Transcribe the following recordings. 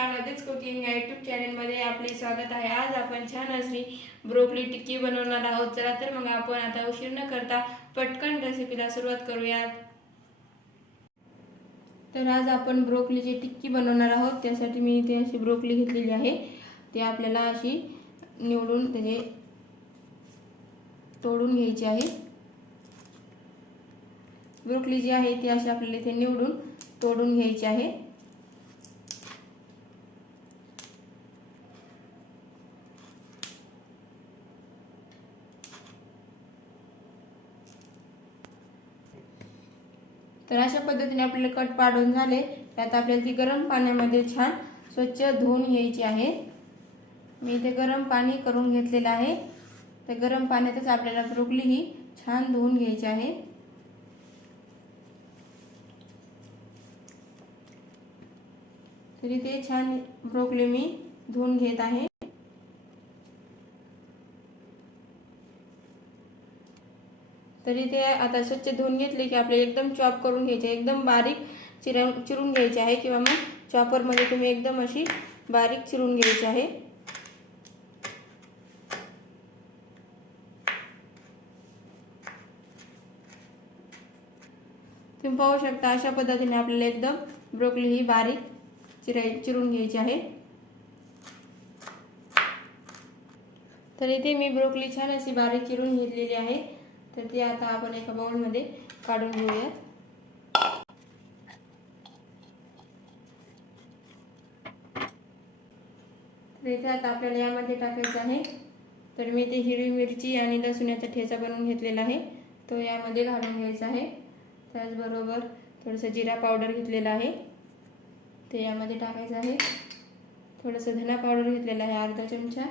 नमस्कार, आदित्य कुकिंग या यूट्यूब चॅनलमध्ये आपले स्वागत आहे। आज आपण छान अशी ब्रोकली टिक्की बनवणार आहोत। चला तर मग आपण आता उशीर न करता पटकन रेसिपीला सुरुवात करूयात। तर आज आपण ब्रोकलीची टिक्की बनवणार आहोत। त्यासाठी मी इथे अशी ब्रोकली घेतलेली आहे। ते आपल्याला अशी निवडून त्याचे तोडून घ्यायची आहे। ब्रोकली जी आहे ती अशी आपल्याला इथे निवडून तोडून घ्यायची आहे। तर अशा पद्धतीने आपल्याला कट पाडून झाले। त्यात आपल्याला ती गरम पाण्यामध्ये छान स्वच्छ धुवून घ्यायची आहे। मी इथे गरम पाणी करून घेतलेलं आहे। तर गरम पाण्यातच आपल्याला ब्रोकली ही छान धुवून घ्यायची आहे। तरी ते छान ब्रोकली मी धुवून घेत आहे। तरी ते आता स्वच्छ धुवून घेतले की आपल्याला एकदम चॉप करून घ्यायचे, एकदम बारीक चिरून घ्यायचे आहे किंवा मग चॉपर मध्ये तुम्ही एकदम अशी बारीक चिरून घ्यायची आहे। तुम्ही पाहू शकता अशा पद्धतीने आपल्याला एकदम ब्रोकली ही बारीक चिरून घ्यायची आहे। तर इथे मी ब्रोकली छान अशी बारीक चिरून घेतलेली आहे। तर ती आता आपण एका बाउल मध्ये काढून घेऊयात। तर इथे आता आपल्याला यामध्ये टाकायचं आहे। तर मी इथे हिरवी मिरची आणि लसूणाचा ठेचा बनवून घेतलेला आहे, तो यामध्ये घालून घ्यायचा आहे। त्याचबरोबर थोडंसं जिरा पावडर घेतलेला आहे, ते यामध्ये टाकायचं आहे। थोडंसं धना पावडर घेतलेला आहे अर्धा चमचा,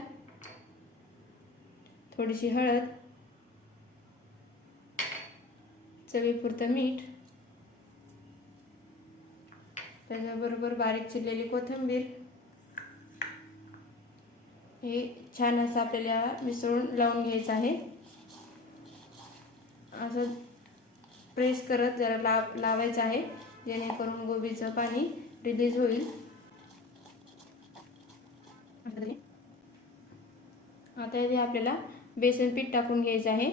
थोडीशी हळद, चवीपुरतं मीठ, त्याच्याबरोबर बारीक चिरलेली कोथिंबीर, हे छान असं आपल्याला मिसळून लावून घ्यायचं आहे। असं प्रेस करत जरा लावायचं आहे, जेणेकरून गोबीचं पाणी रिलीज होईल। आता इथे आपल्याला बेसन पीठ टाकून घ्यायचं आहे।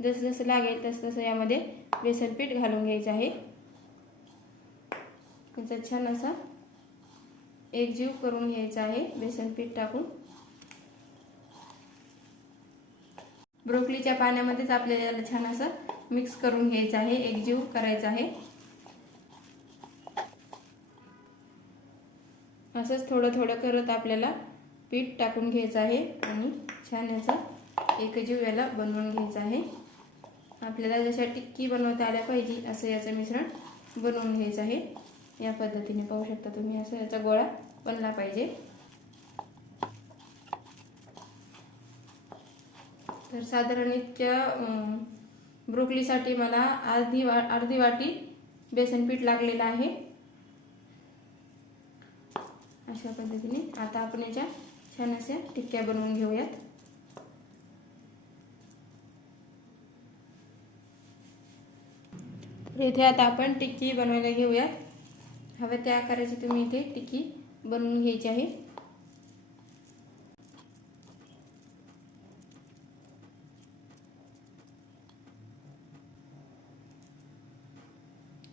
जसं जसं लागेल तसं तसं यामध्ये बेसन पीठ घालून घ्यायचं आहे। त्याचा छान असा एकजीव करून घ्यायचा आहे बेसन पीठ टाकून। ब्रोकलीच्या पाण्यामध्येच आपल्याला छान असं मिक्स करून घ्यायचं आहे, एकजीव करायचं आहे। असंच थोडं थोडं करत आपल्याला पीठ टाकून घ्यायचं आहे आणि छान याचा एकजीव याला बनवून घ्यायचं आहे। आपल्याला जशा टिक्की बनवता आल्या पाहिजे असं याचं मिश्रण बनवून घ्यायचं आहे। या पद्धतीने पाहू शकता तुम्ही, असं याचा गोळा बनला पाहिजे। तर साधारण इतक्या ब्रोकलीसाठी मला अर्धी वाटी बेसन पीठ लागलेलं आहे। अशा पद्धतीने आता आपण याच्या छान अशा टिक्क्या बनवून घेऊयात। इथे आता आपण टिक्की बनवायला घेऊयात। हव्या त्या आकाराची तुम्ही इथे टिक्की बनवून घ्यायची आहे।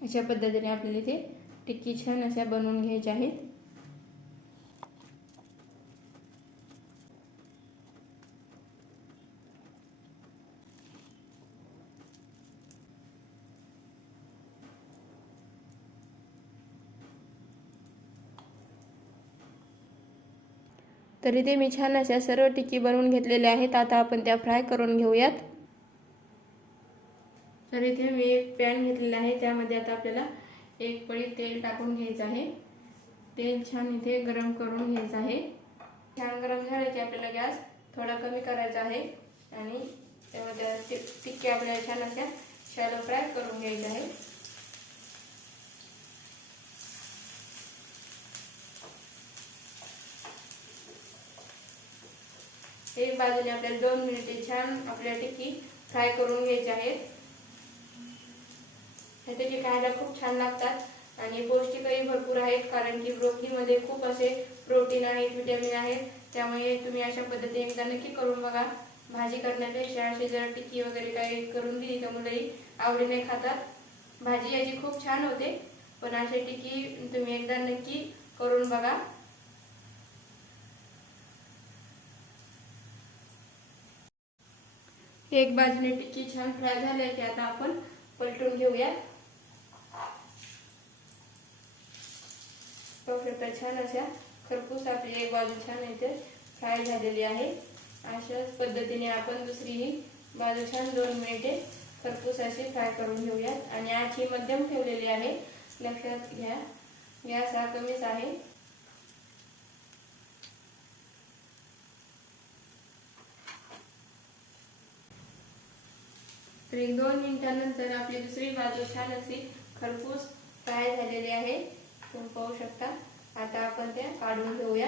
अशा पद्धतीने आपल्याला इथे टिक्की छान अशा बनवून घ्यायच्या आहेत। तर इथे मी छान अशा सर्व टिक्की बनवून घेतलेल्या आहेत। आता आपण त्या फ्राय करून घेऊयात। तर इथे मी एक पॅन घेतलेला आहे, त्यामध्ये आता आपल्याला एक पळी तेल टाकून घ्यायचं आहे। तेल छान इथे गरम करून घ्यायचं आहे। छान गरम झाले की आपल्याला गॅस थोडा कमी करायचा आहे आणि त्यामध्ये टिक्की आपल्याला छान अशा शॅलो फ्राय करून घ्यायच्या आहे। एक बाजूने आपल्याला 2 मिनिटे छान आपल्या टिक्की फ्राय करून घ्यायची आहेत। हे टिक्की खायला खूप छान लागतात आणि पौष्टिकही भरपूर आहेत, कारण की ब्रोकोलीमध्ये खूप असे प्रोटीन आहेत, व्हिटॅमिन आहेत. त्यामुळे तुम्ही अशा पद्धतीने एकदा नक्की करून बघा. भाजी करण्यापेक्षा असे जर टिक्की वगैरे काही करून दिली तर मुलंही आवडीने खातात. भाजी याची खूप छान होते, पण अशी टिक्की तुम्ही एकदा नक्की करून बघा. एक बाजूने टिक्की छान फ्राय झाली की आता आपण पलटून घेऊया. बघा छान अशा खरपूस आपली एक बाजू छान इथे फ्राय झालेली आहे. अशाच पद्धतीने आपण दुसरीही बाजू छान 2 मिनिटे खरपूस अशी फ्राय करून घेऊयात. आणि आच ही मध्यम ठेवलेली आहे, लक्षात घ्या. गॅस हा कमीच आहे. तर 1-2 मिनिटांनंतर आपली दुसरी बाजू छान अशी खरपूस फ्राय झालेली आहे, तुम्ही पाहू शकता. आता आपण त्या काढून घेऊया.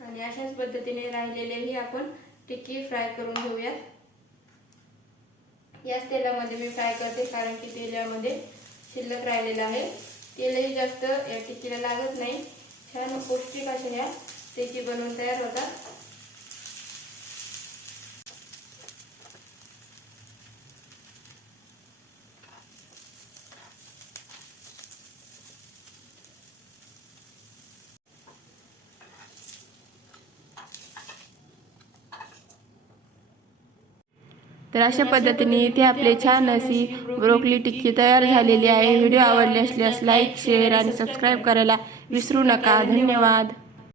आणि अशाच पद्धतीने राहिलेलेही आपण टिक्की फ्राय करून घेऊयात. याच तेलामध्ये मी फ्राय करते, कारण की तेलामध्ये शिल्लक राहिलेलं आहे. तेलही जास्त या टिक्कीला लागत नाही. छान पौष्टिक अशा ह्या टिक्की बनवून तयार होतात. तर अशा पद्धतीने इथे आपले छान अशी ब्रोकोली टिक्की तयार झालेली आहे. व्हिडिओ आवडले असल्यास लाईक, शेअर आणि सबस्क्राईब करायला विसरू नका. धन्यवाद.